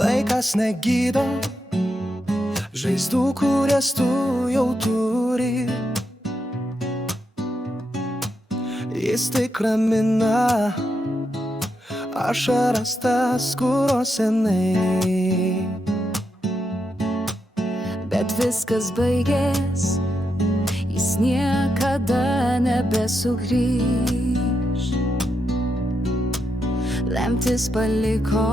Laikas negydo žaizdų, kurias tu jau turi. Jis tik ramina ašaras tas, kurios senai. Bet viskas baigės, jis niekada nebesugrįš. Lemtis paliko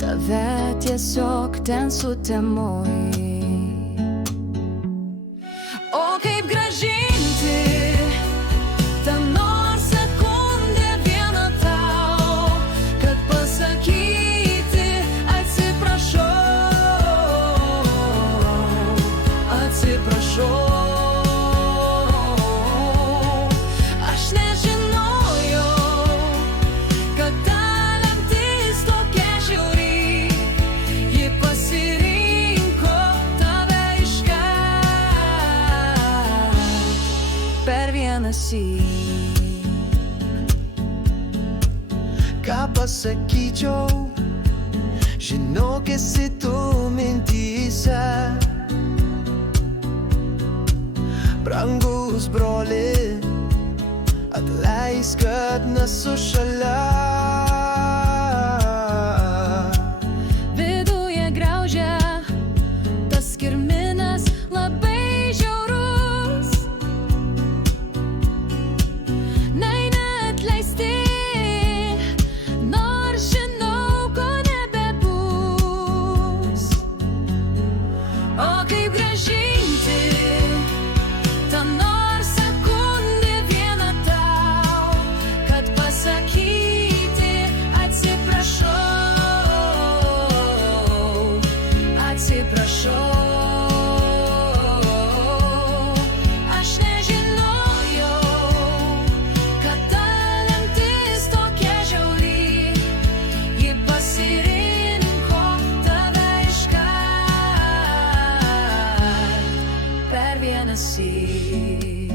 tave tiesiog ten sutemoj. O kaip grąžinti tą nors sekundę vieną tau, kad pasakyti atsiprašau, atsiprašau. Aš nežinojau, kad ta lemtis tokia žiauri, ji pasirinko tave iškart per vieną syk. Ką pasakyčiau, žinok, esi tu mintyse. Brangus broli, atleisk, kad nesu šalia. Viduje graužia tas kirminas labai žiaurus. Nai neatleisti, nors žinau, ko nebebus. O kaip grąžinti tą nors sekundę vieną tau, kad pasakyti atsiprašau, atsiprašau. Aš nežinojau, kad ta lemtis tokia žiauri, ji pasirinko tave iškart per vieną syk.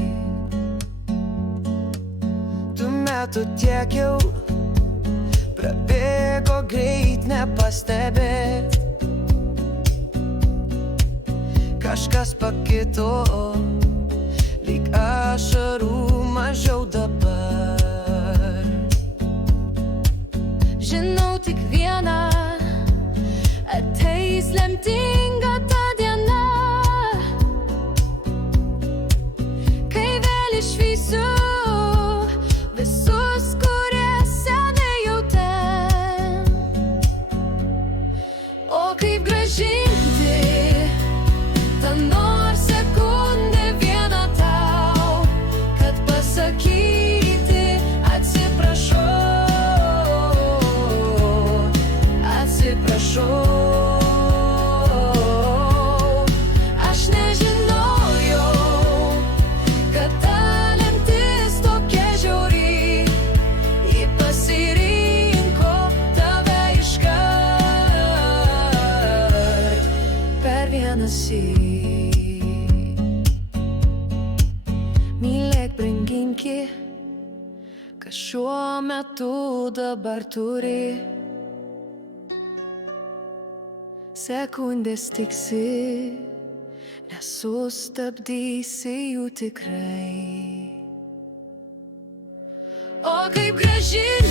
Tų metų tiek jau prabėgo greit nepastebėt. Kažkas pakito, lyg ašarų mažiau dabar. Žinau tik vieną, ateis lemtinga ta diena, kai vėl išvysiu visus, kurie senai jau ten. O kaip grąžinti tą nors sekundę vieną tau, kad pasakyti atsiprašau, atsiprašau. Aš nežinojau, kad ta lemtis tokia žiauri, ji pasirinko tave iškart per vieną syk. Mylėk, branginki, ką šiuo metu dabar turi. Sekundės tiksi, nesustabdysi jų tikrai. O kaip grąžinti